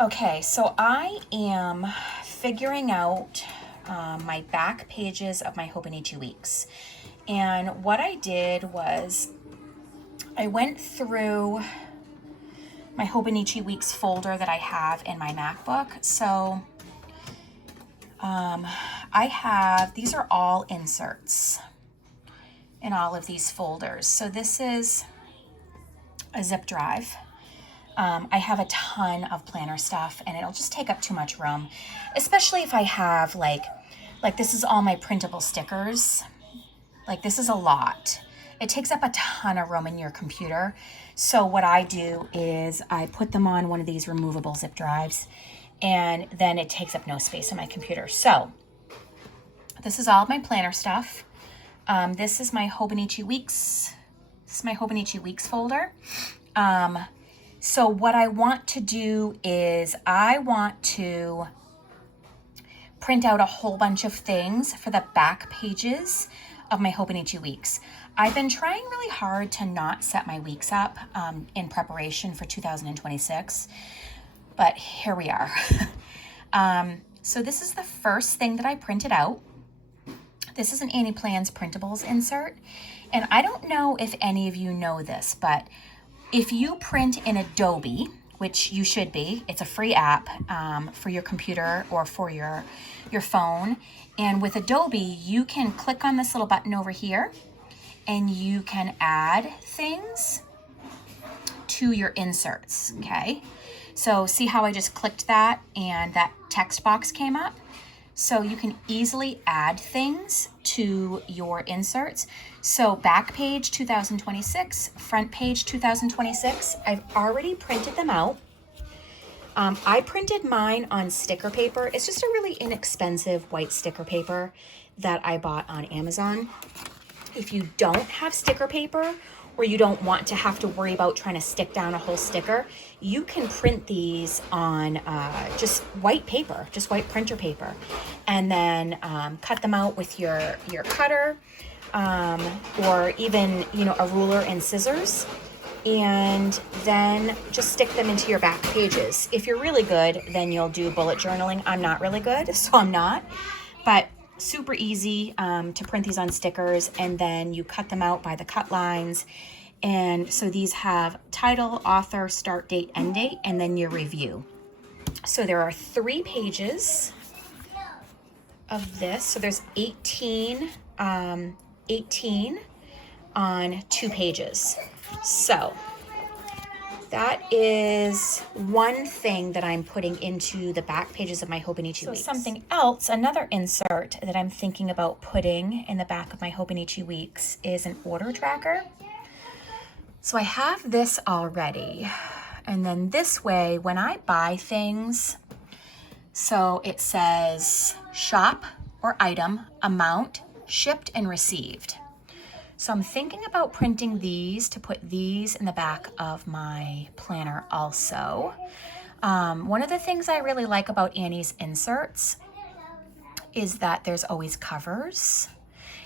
Okay, so I am figuring out my back pages of my Hobonichi Weeks. And what I did was I went through my Hobonichi Weeks folder that I have in my MacBook. So I have, these are all inserts in all of these folders. So this is a zip drive. I have a ton of planner stuff and it'll just take up too much room, especially if I have like this is all my printable stickers. Like this is a lot. It takes up a ton of room in your computer. So what I do is I put them on one of these removable zip drives and then it takes up no space in my computer. So this is all of my planner stuff. This is my Hobonichi Weeks. This is my Hobonichi Weeks folder. So what I want to do is I want to print out a whole bunch of things for the back pages of my Hobonichi Weeks. I've been trying really hard to not set my weeks up in preparation for 2026, but here we are. So this is the first thing that I printed out. This is an Annie Plans Printables insert, and I don't know if any of you know this, but if you print in Adobe, which you should be, it's a free app for your computer or for your phone. And with Adobe, you can click on this little button over here and you can add things to your inserts, okay? So see how I just clicked that and that text box came up? So you can easily add things to your inserts. So back page 2026, front page 2026, I've already printed them out. I printed mine on sticker paper. It's just a really inexpensive white sticker paper that I bought on Amazon. If you don't have sticker paper or you don't want to have to worry about trying to stick down a whole sticker, you can print these on just white paper, just white printer paper, and then cut them out with your cutter or even, you know, a ruler and scissors, and then just stick them into your back pages. If you're really good, then you'll do bullet journaling. I'm not really good, so I'm not, but super easy to print these on stickers, and then you cut them out by the cut lines. And so these have title, author, start date, end date, and then your review. So there are 3 pages of this. So there's 18 on 2 pages. So that is one thing that I'm putting into the back pages of my Hobonichi Weeks. So something else, another insert that I'm thinking about putting in the back of my Hobonichi Weeks is an order tracker. So I have this already. And then this way, when I buy things, so it says shop or item, amount, shipped and received. So I'm thinking about printing these to put these in the back of my planner also. One of the things I really like about Annie's inserts is that there's always covers.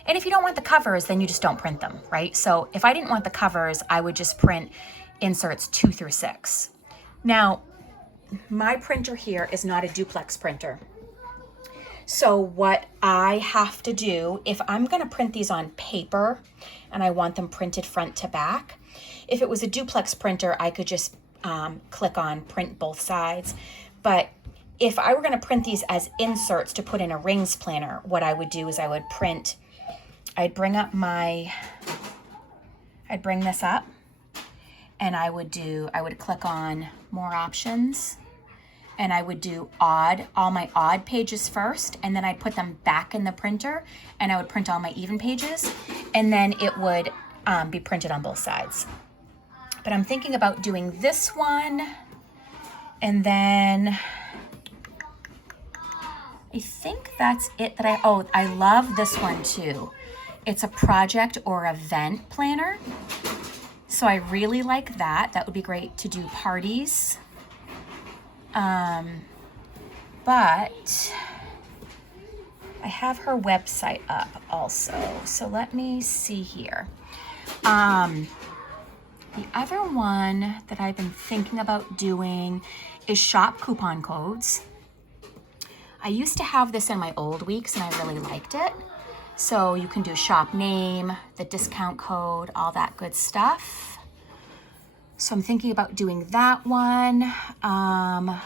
And if you don't want the covers, then you just don't print them, right? So if I didn't want the covers, I would just print inserts 2 through 6. Now, my printer here is not a duplex printer. So what I have to do, if I'm gonna print these on paper and I want them printed front to back, if it was a duplex printer, I could just click on print both sides. But if I were gonna print these as inserts to put in a rings planner, what I would do is I'd bring this up and I would click on more options, and I would do all my odd pages first, and then I'd put them back in the printer and I would print all my even pages, and then it would be printed on both sides. But I'm thinking about doing this one, and then I think that's it that I love this one too. It's a project or event planner. So I really like that. That would be great to do parties. But I have her website up also. So let me see here. The other one that I've been thinking about doing is shop coupon codes. I used to have this in my old weeks and I really liked it. So you can do shop name, the discount code, all that good stuff. So I'm thinking about doing that one.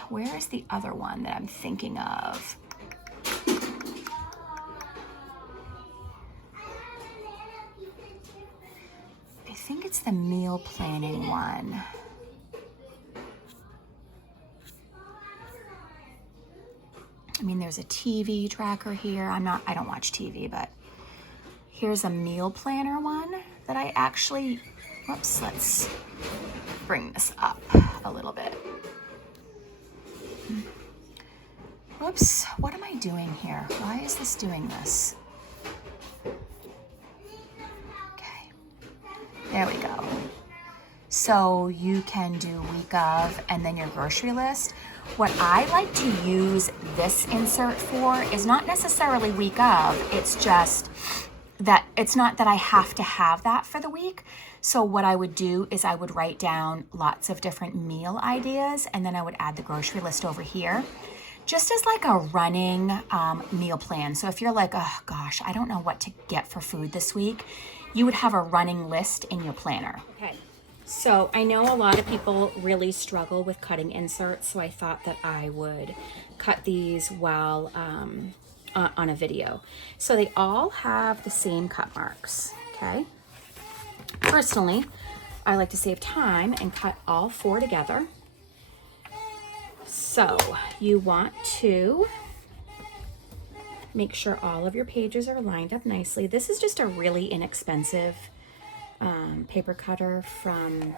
Where is the other one that I'm thinking of? I think it's the meal planning one. I mean, there's a TV tracker here. I don't watch TV, but here's a meal planner one that I actually, whoops, let's bring this up a little bit. Whoops, what am I doing here? Why is this doing this? Okay, there we go. So you can do week of and then your grocery list. What I like to use this insert for is not necessarily week of, it's just that it's not that I have to have that for the week. So what I would do is I would write down lots of different meal ideas and then I would add the grocery list over here, just as like a running meal plan. So if you're like, oh gosh, I don't know what to get for food this week, you would have a running list in your planner. Okay. So I know a lot of people really struggle with cutting inserts, so I thought that I would cut these while on a video. So they all have the same cut marks, okay? Personally, I like to save time and cut all 4 together. So you want to make sure all of your pages are lined up nicely. This is just a really inexpensive paper cutter from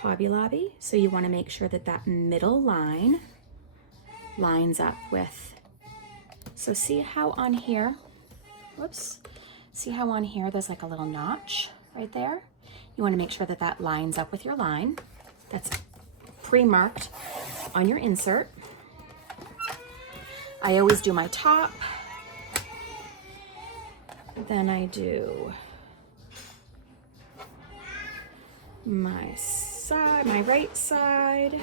Hobby Lobby. So you want to make sure that that middle line lines up with, so see how on here, whoops, see how on here there's like a little notch right there? You want to make sure that that lines up with your line. That's pre-marked on your insert. I always do my top, then I do my side, my right side,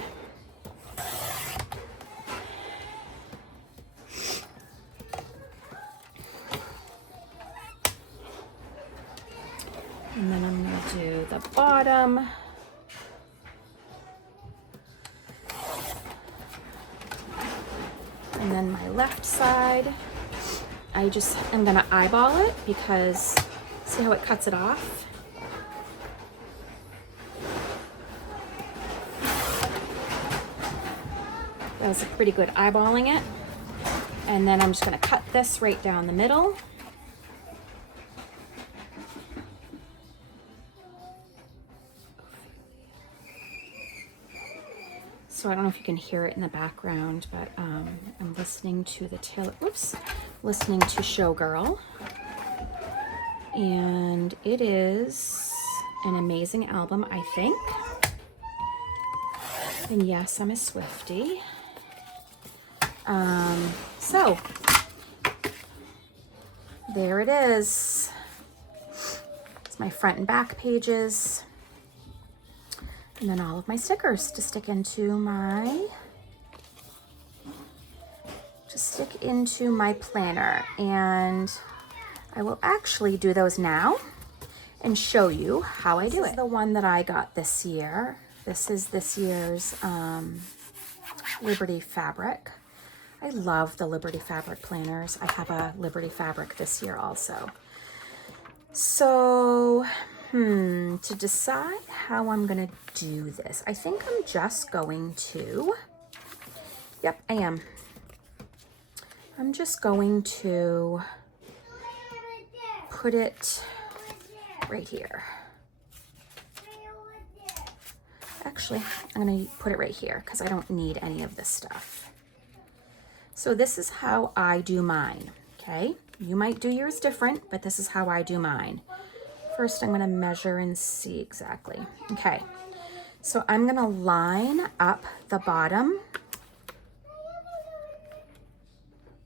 and then I'm going to do the bottom, and then my left side. I just am going to eyeball it because see how it cuts it off? That was a pretty good eyeballing it. And then I'm just going to cut this right down the middle. So I don't know if you can hear it in the background, but I'm listening to the Taylor, listening to Showgirl. And it is an amazing album, I think. And yes, I'm a Swiftie. So there it is. It's my front and back pages. And then all of my stickers to stick into my, planner. And I will actually do those now and show you how I do it. This is the one that I got this year. This is this year's Liberty Fabric. I love the Liberty Fabric planners. I have a Liberty Fabric this year also. So, to decide how I'm gonna do this, I think I'm just going to, yep, I am. I'm just going to put it right here. Actually, I'm gonna put it right here because I don't need any of this stuff. So this is how I do mine, okay? You might do yours different, but this is how I do mine. First, I'm gonna measure and see exactly. Okay, so I'm gonna line up the bottom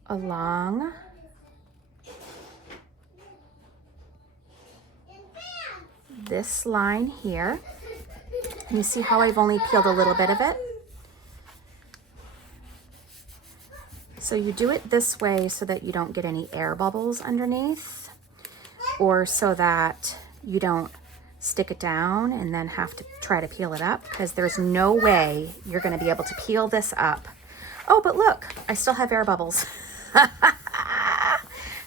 along this line here. And you see how I've only peeled a little bit of it? So you do it this way so that you don't get any air bubbles underneath, or so that you don't stick it down and then have to try to peel it up, because there's no way you're going to be able to peel this up. Oh, but look, I still have air bubbles.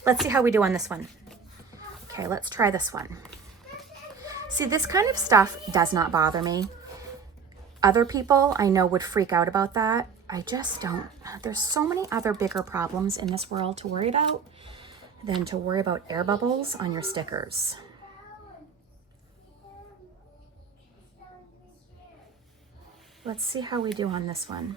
Let's see how we do on this one. Okay, let's try this one. See, this kind of stuff does not bother me. Other people I know would freak out about that. I just don't. There's so many other bigger problems in this world to worry about than to worry about air bubbles on your stickers. Let's see how we do on this one.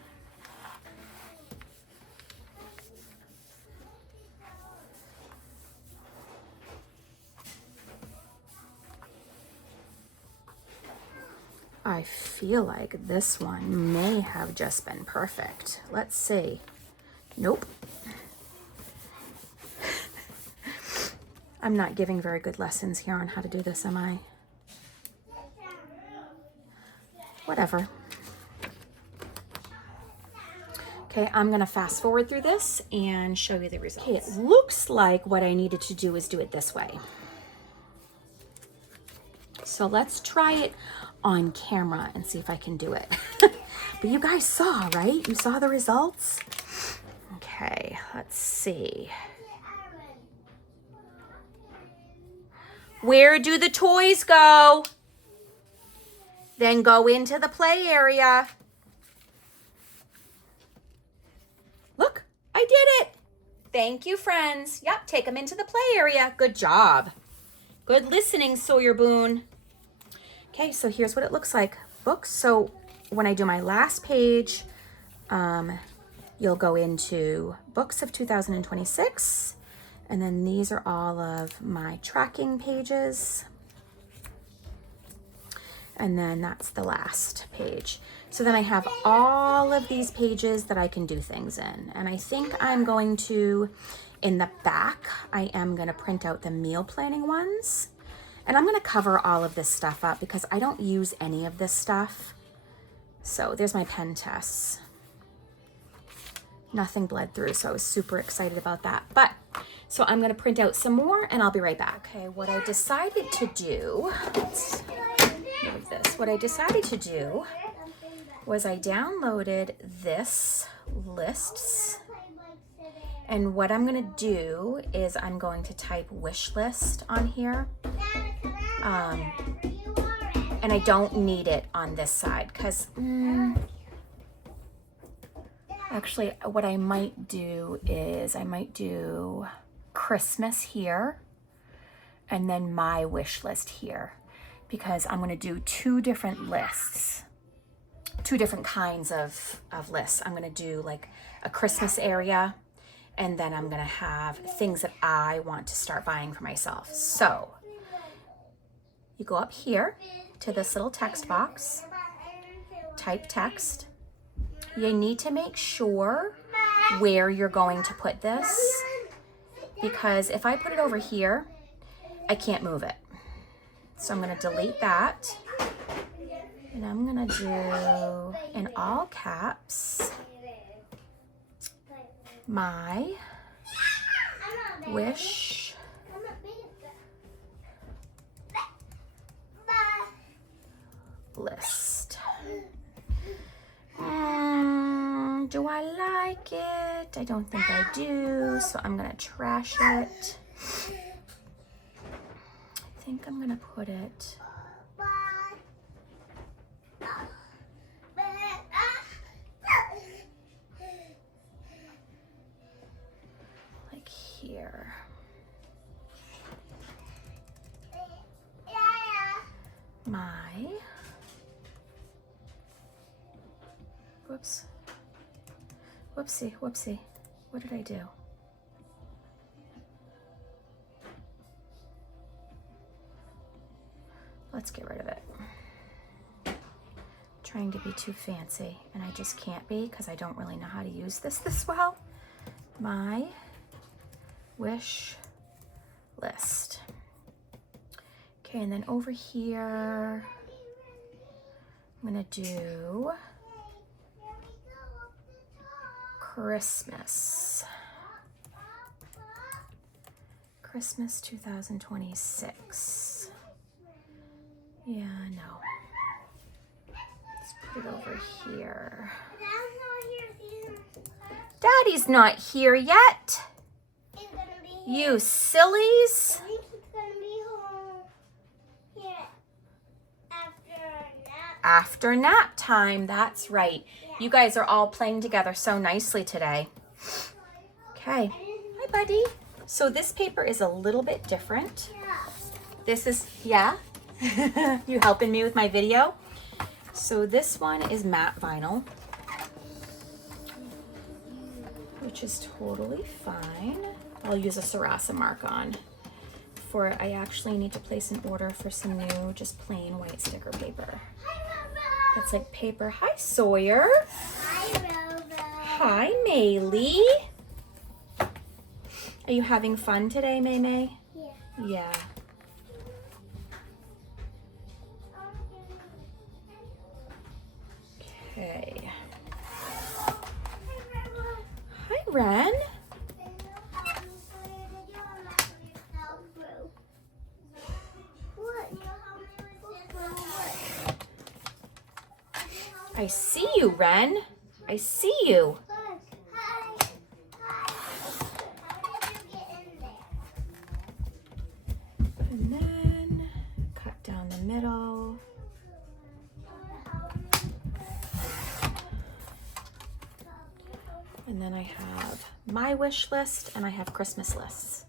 I feel like this one may have just been perfect. Let's see. Nope. I'm not giving very good lessons here on how to do this, am I? Whatever. Okay, I'm gonna fast forward through this and show you the results. Okay, it looks like what I needed to do is do it this way. So let's try it on camera and see if I can do it. But you guys saw, right? You saw the results? Okay, let's see. Where do the toys go? Then go into the play area. Look, I did it. Thank you, friends. Yep, take them into the play area. Good job. Good listening, Sawyer Boone. Okay, so here's what it looks like. Books. So when I do my last page, you'll go into books of 2026. And then these are all of my tracking pages. And then that's the last page. So then I have all of these pages that I can do things in. And I think I'm going to, in the back, I am going to print out the meal planning ones. And I'm going to cover all of this stuff up because I don't use any of this stuff. So there's my pen tests. Nothing bled through, so I was super excited about that. But, so I'm going to print out some more and I'll be right back. Okay, what I decided to do, let's move this. What I decided to do was I downloaded this lists. And what I'm going to do is I'm going to type wish list on here. And I don't need it on this side because actually what I might do is I might do Christmas here and then my wish list here, because I'm going to do two different lists, two different kinds of lists. I'm going to do like a Christmas area, and then I'm going to have things that I want to start buying for myself. So you go up here to this little text box, type text. You need to make sure where you're going to put this, because if I put it over here, I can't move it. So I'm going to delete that. And I'm going to do, in all caps, my wish list. Do I like it? I don't think I do, so I'm gonna trash it. I think I'm gonna put it like here. My, whoops, whoopsie, whoopsie, what did I do? Let's get rid of it. Trying to be too fancy, and I just can't be because I don't really know how to use this well. My wish list. Okay, and then over here, I'm gonna do Christmas. Christmas 2026. Yeah, no. Let's put it over here. Daddy's not here yet. You sillies. I think he's gonna be home here after nap. After nap time, that's right. You guys are all playing together so nicely today. Okay. Hi, buddy. So this paper is a little bit different. This is, yeah? You helping me with my video? So this one is matte vinyl, which is totally fine. I'll use a Sarasa mark on. For I actually need to place an order for some new, just plain white sticker paper. It's like paper. Hi, Sawyer. Hi, Robo. Hi, Maylee. Are you having fun today, May May? Yeah. Yeah. Okay. Hi, Ren. I see you, Ren. I see you. And then cut down the middle. And then I have my wish list and I have Christmas lists.